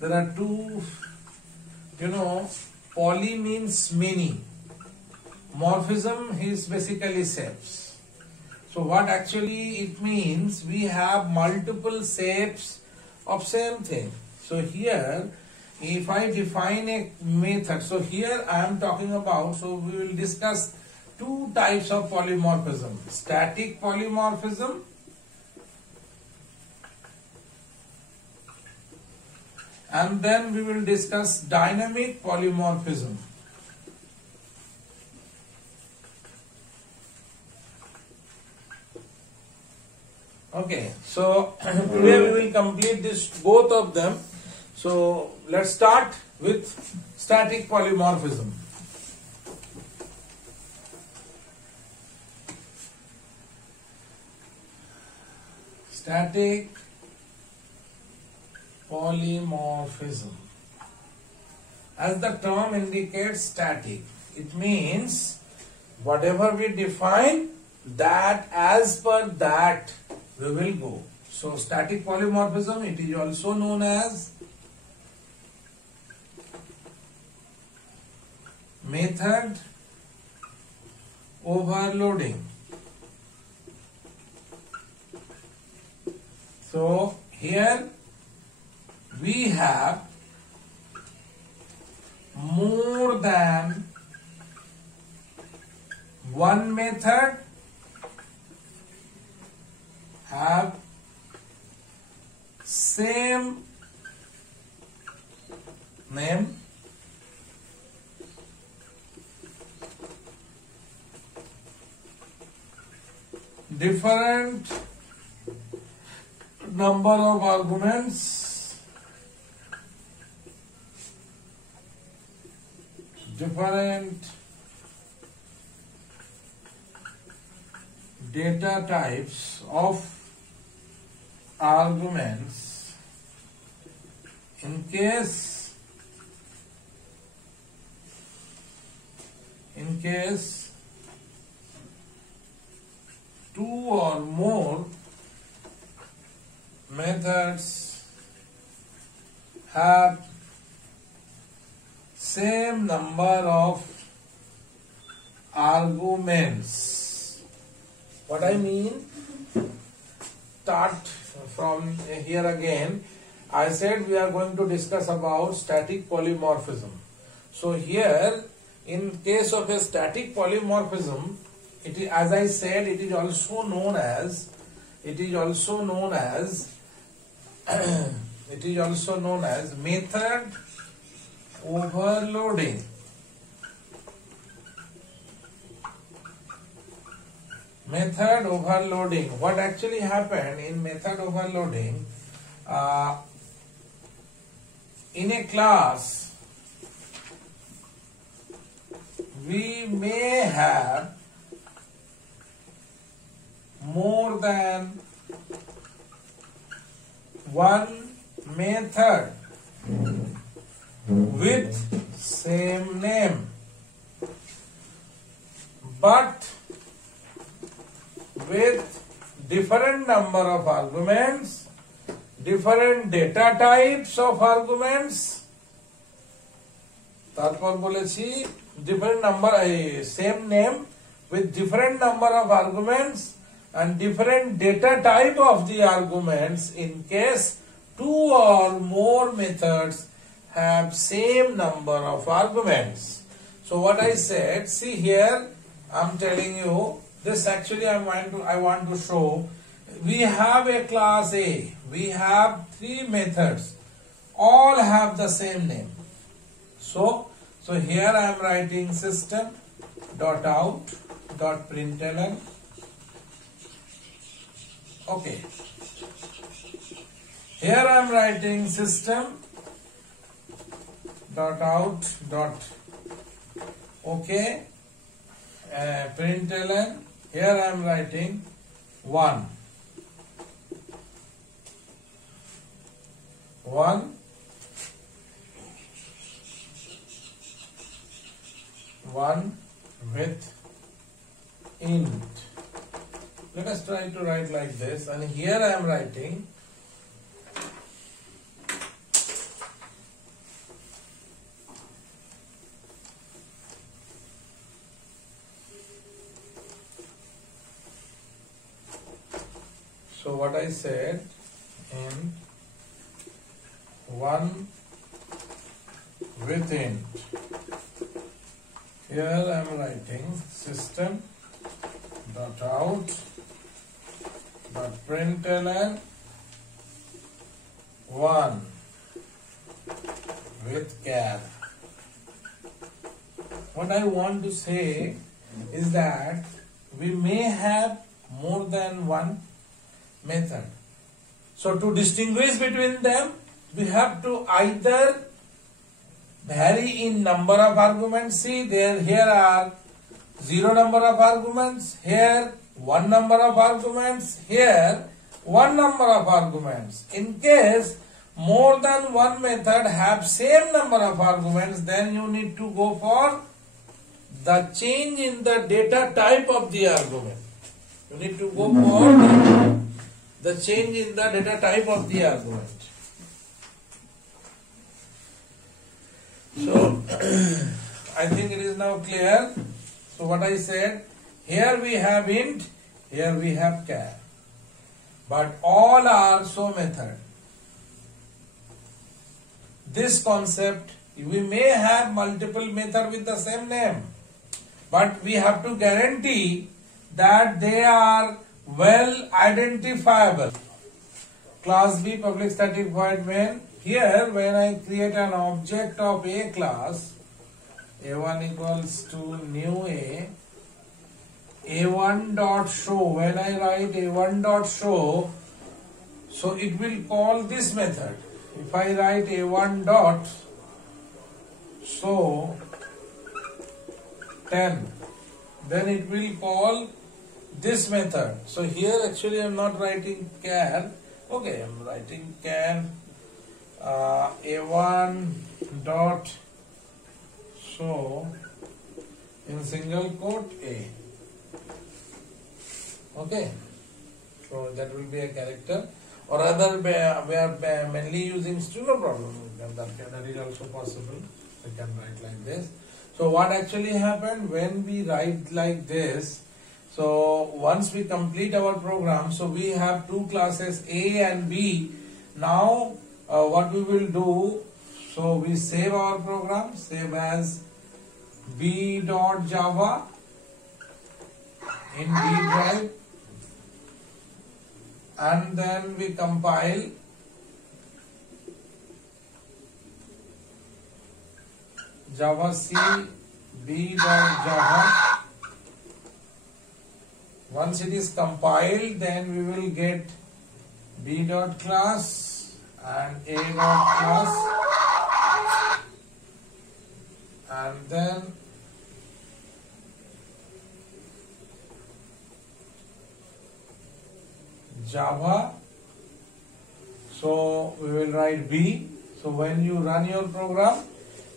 there are two, poly means many. Morphism is basically shapes. So what actually it means, we have multiple shapes of same thing. So here, if I define a method, so here I am talking about, so we will discuss two types of polymorphism. Static polymorphism and then we will discuss dynamic polymorphism. Okay, so today we will complete this both of them. So let's start with static polymorphism. Static polymorphism. As the term indicates, static, it means whatever we define, that as per that we will go. So static polymorphism, it is also known as method overloading. So here we have more than one method have same name, different number of arguments, different data types of arguments in case two or more methods have same number of arguments. What I mean, start from here again. I said we are going to discuss about static polymorphism. So here, in case of a static polymorphism, it is, as I said, it is also known as method overloading. Method overloading. What actually happened in method overloading? In a class, we may have more than one method with same name, but with different number of arguments, different data types of arguments. तारपर बोलेছি different number, same name with different number of arguments and different data type of the arguments in case two or more methods have same number of arguments. So what I said, see here, I'm telling you, this actually I want to show. We have a class A. We have three methods. All have the same name. So here I am writing system.out.println. Okay. Here I am writing system.out.okay. Println. Here I am writing 1 with int. Let us try to write like this, and here I am writing So what I said, in one with int. Here I am writing system dot out dot println 1 with char. What I want to say is that we may have more than one method. So to distinguish between them, we have to either vary in number of arguments. See, here are 0 number of arguments, here 1 number of arguments, here 1 number of arguments. In case more than one method have same number of arguments, then you need to go for the change in the data type of the argument. You need to go for the change in the data type of the argument. So, I think it is now clear. So what I said, here we have int, here we have char. But all are show method. This concept, we may have multiple method with the same name, but we have to guarantee that they are well identifiable. Class B public static void main. Here, when I create an object of A class, A1 equals to new A1 dot show. When I write A1 dot show, so it will call this method. If I write A1 dot show 10, then it will call this method. So here actually I am not writing char. Okay, I am writing char A1 dot show in single quote A. Okay, so that will be a character, or rather we are mainly using string, no problem. That is also possible. We can write like this. So what actually happened when we write like this? So once we complete our program, so we have two classes A and B. Now what we will do? So we save our program, save as b.java in B drive, and then we compile javac b.java. Once it is compiled, then we will get b.class and a.class, and then Java. So we will write B. So when you run your program,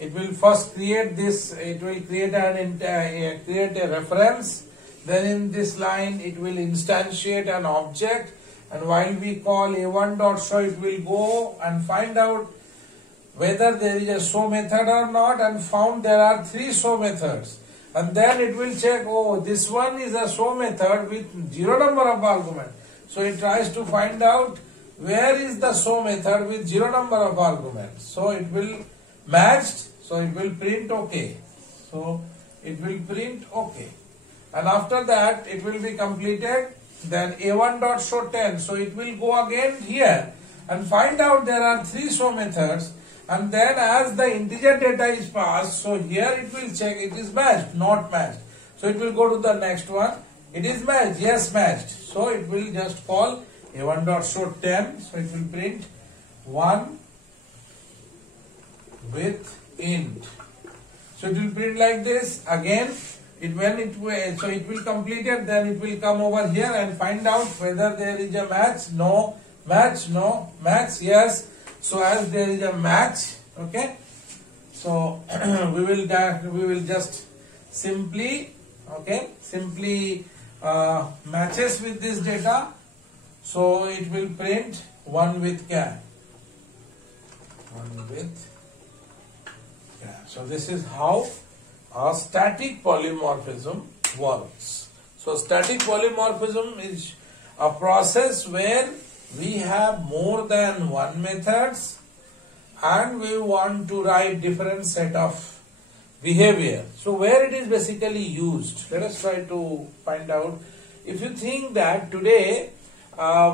it will first create this. It will create a reference. Then in this line, it will instantiate an object. And while we call a1.show, it will go and find out whether there is a show method or not, and found there are 3 show methods. And then it will check, oh, this one is a show method with 0 number of arguments. So it tries to find out where is the show method with 0 number of arguments. So it will matched, so it will print OK. So it will print OK. And after that, it will be completed. Then a1.show 10. So it will go again here and find out there are 3 show methods. And then as the integer data is passed, so here it will check it is matched, not matched. So it will go to the next one. It is matched, yes, matched. So it will just call a1.show 10. So it will print 1 with int. So it will print like this. Again, it will complete it. Then it will come over here and find out whether there is a match. No match, no match, yes. So as there is a match, okay. So we will just simply matches with this data. So it will print 1 with char. 1 with char. So this is how a static polymorphism works. So static polymorphism is a process where we have more than one methods and we want to write different set of behavior. So where it is basically used, let us try to find out. If you think that today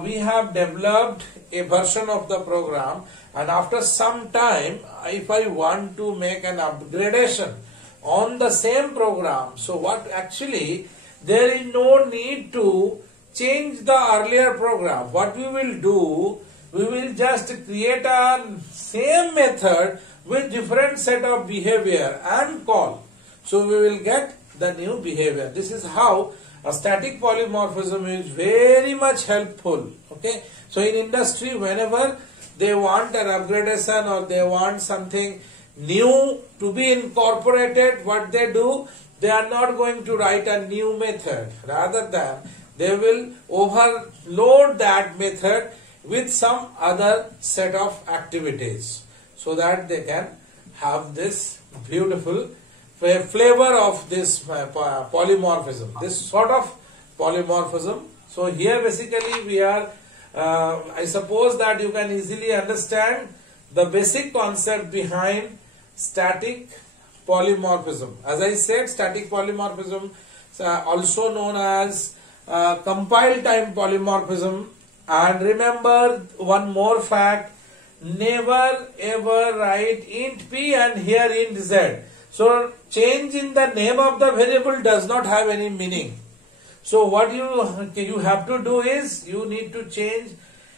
we have developed a version of the program, and after some time if I want to make an upgradation on the same program, so what actually, there is no need to change the earlier program. What we will do, we will just create a same method with different set of behavior and call. So we will get the new behavior. This is how a static polymorphism is very much helpful. Okay. So in industry, whenever they want an upgradation or they want something new to be incorporated, what they do, they are not going to write a new method. Rather than they will overload that method with some other set of activities, so that they can have this beautiful flavor of this polymorphism, this sort of polymorphism. So here basically we are, I suppose that you can easily understand the basic concept behind static polymorphism. As I said, static polymorphism also known as compile time polymorphism. And remember one more fact, never ever write int p and here int z. So change in the name of the variable does not have any meaning. So what you have to do is, you need to change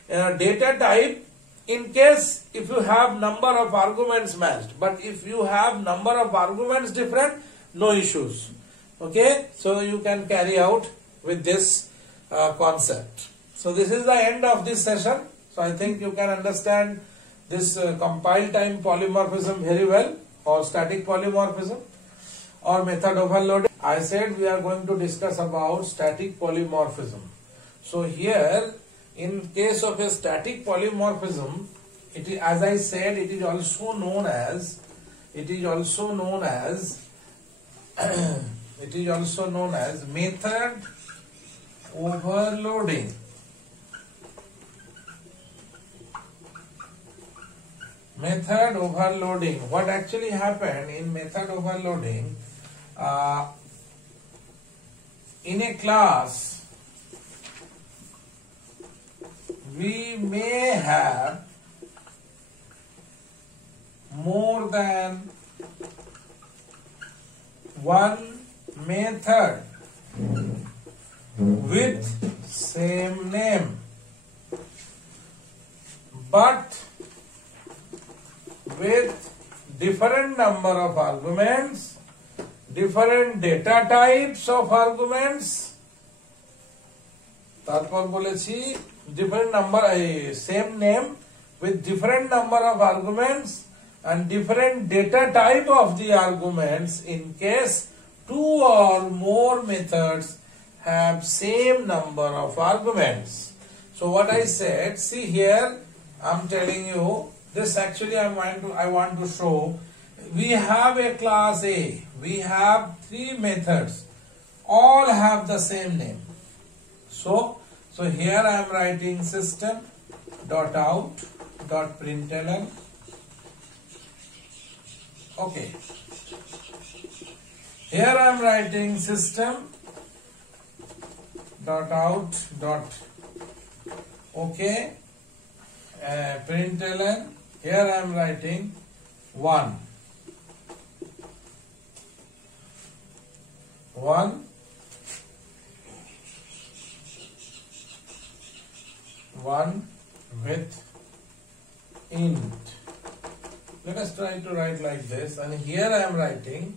data type in case if you have number of arguments matched. But if you have number of arguments different, no issues. Okay, so you can carry out with this concept. So this is the end of this session. So I think you can understand this compile time polymorphism very well, or static polymorphism, or method overloading. I said we are going to discuss about static polymorphism. So here, in case of a static polymorphism, it is, as I said, it is also known as method overloading. Method overloading. What actually happened in method overloading, in a class we may have more than one method with same name, but with different number of arguments, different data types of arguments. तारपर बोलेছি different number, same name with different number of arguments and different data type of the arguments in case two or more methods have same number of arguments. So what I said, see here, I'm telling you, this actually I want to show. We have a class A. We have three methods. All have the same name. So here I am writing system.out.println. Okay. Here I am writing system.out.okay. Println. Here I am writing 1 with int. Let us try to write like this, and here I am writing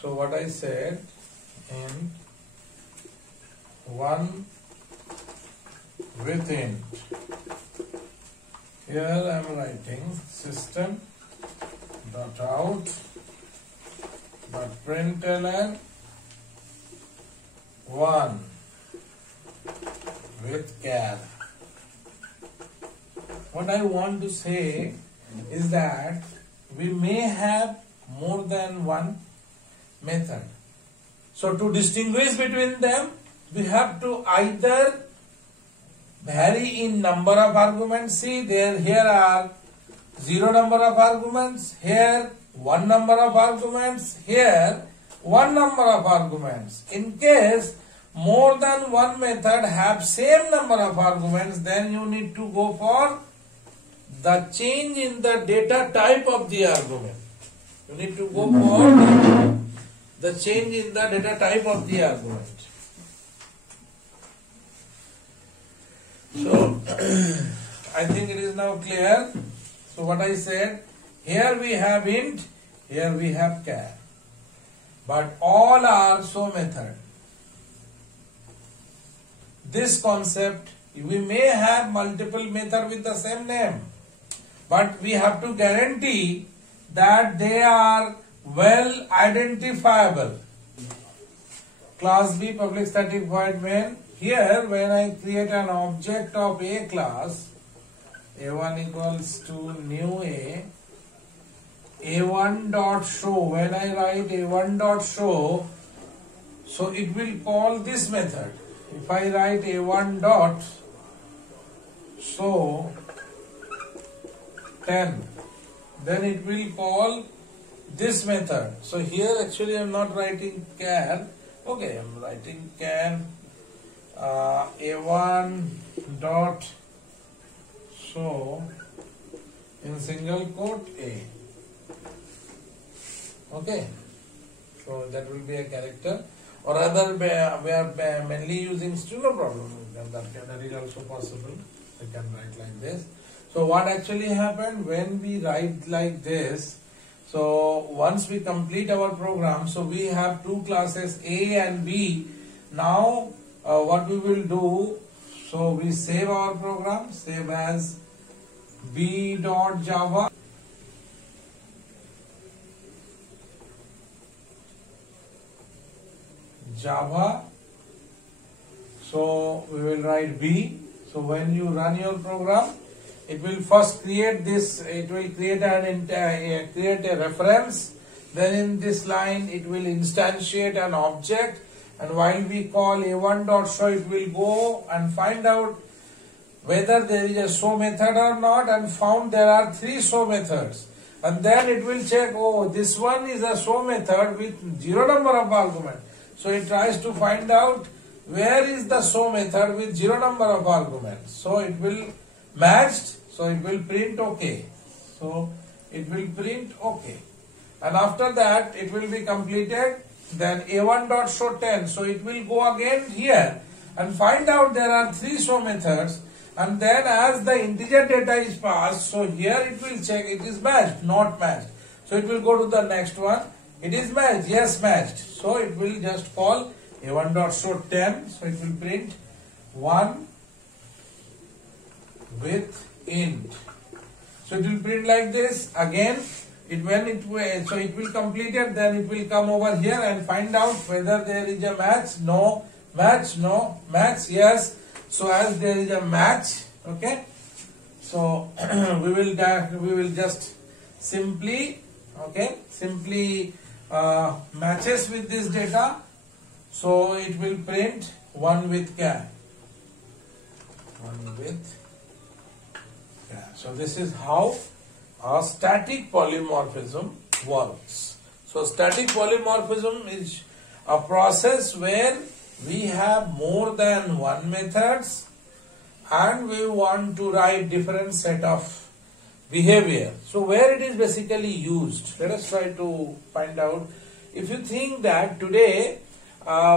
so what I said in 1 with int. Here I am writing system.out.println 1 with char. what I want to say is that we may have more than one method. So to distinguish between them, we have to either vary in number of arguments. See, here are 0 number of arguments, here 1 number of arguments, here 1 number of arguments. In case more than one method have same number of arguments, then you need to go for the change in the data type of the argument. You need to go for the change in the data type of the argument. So, I think it is now clear. So what I said, here we have int, here we have char. But all are so method. This concept, we may have multiple method with the same name, but we have to guarantee that they are well identifiable. Class B public static void main. Here when I create an object of A class, A1 equals to new A1 dot show. When I write A1 dot show, so it will call this method. If I write A1 dot show 10, then it will call this method. So here actually I am not writing char. Okay, I am writing char A1 dot show in single quote A. Okay, so that will be a character, or rather we are mainly using string, no problem. That is also possible. I can write like this. So what actually happened when we write like this? So once we complete our program, so we have two classes A and B. Now what we will do? So we save our program, save as b.java. Java. So we will write B. So when you run your program, it will first create this. It will create create a reference. Then in this line, it will instantiate an object. And while we call A1.show, it will go and find out whether there is a show method or not, and found there are 3 show methods. And then it will check, oh, this one is a show method with 0 number of arguments. So it tries to find out where is the show method with 0 number of arguments. So it will matched, so it will print OK. So it will print OK. And after that, it will be completed. Then A1.show 10. So it will go again here and find out there are 3 show methods. And then as the integer data is passed, so here it will check it is matched, not matched. So it will go to the next one. It is matched, yes, matched. So it will just call A1.show 10. So it will print 1 with int. So it will print like this. Again, so it will complete it. Then it will come over here and find out whether there is a match. No, match, no, match, yes. So as there is a match, okay. So we will just simply, okay, matches with this data. So it will print 1 with char. 1 with char. So this is how a static polymorphism works. So static polymorphism is a process where we have more than one methods and we want to write different set of behavior. So where it is basically used, let us try to find out. If you think that today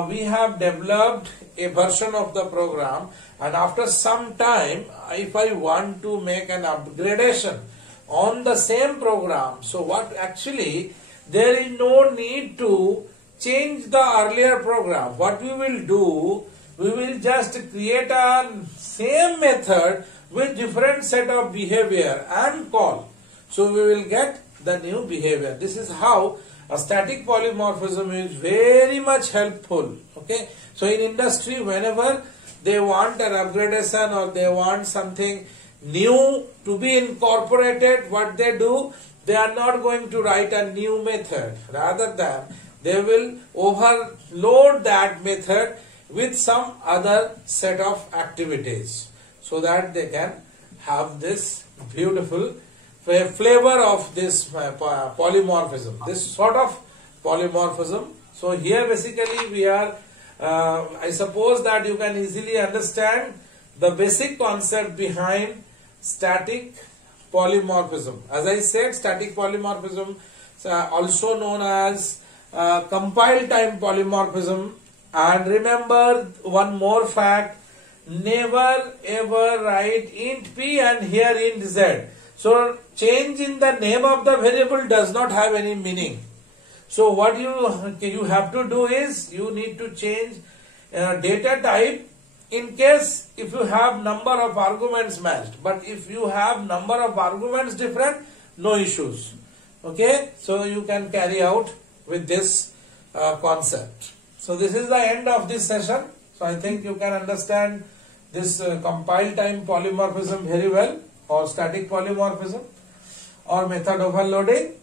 we have developed a version of the program, and after some time if I want to make an upgradation on the same program, so what actually, there is no need to change the earlier program. What we will do, we will just create a same method with different set of behavior and call. So we will get the new behavior. This is how a static polymorphism is very much helpful. Okay. So in industry, whenever they want an upgradation or they want something new to be incorporated, what they do, they are not going to write a new method. Rather than they will overload that method with some other set of activities so that they can have this beautiful flavor of this polymorphism, this sort of polymorphism. So here basically we are, I suppose that you can easily understand the basic concept behind static polymorphism. As I said, static polymorphism also known as compile time polymorphism. And remember one more fact, never ever write int p and here int z. So change in the name of the variable does not have any meaning. So what you have to do is you need to change data type in case if you have number of arguments matched. But if you have number of arguments different, no issues. Okay, so you can carry out with this concept. So this is the end of this session. So I think you can understand this compile time polymorphism very well, or static polymorphism, or method overloading.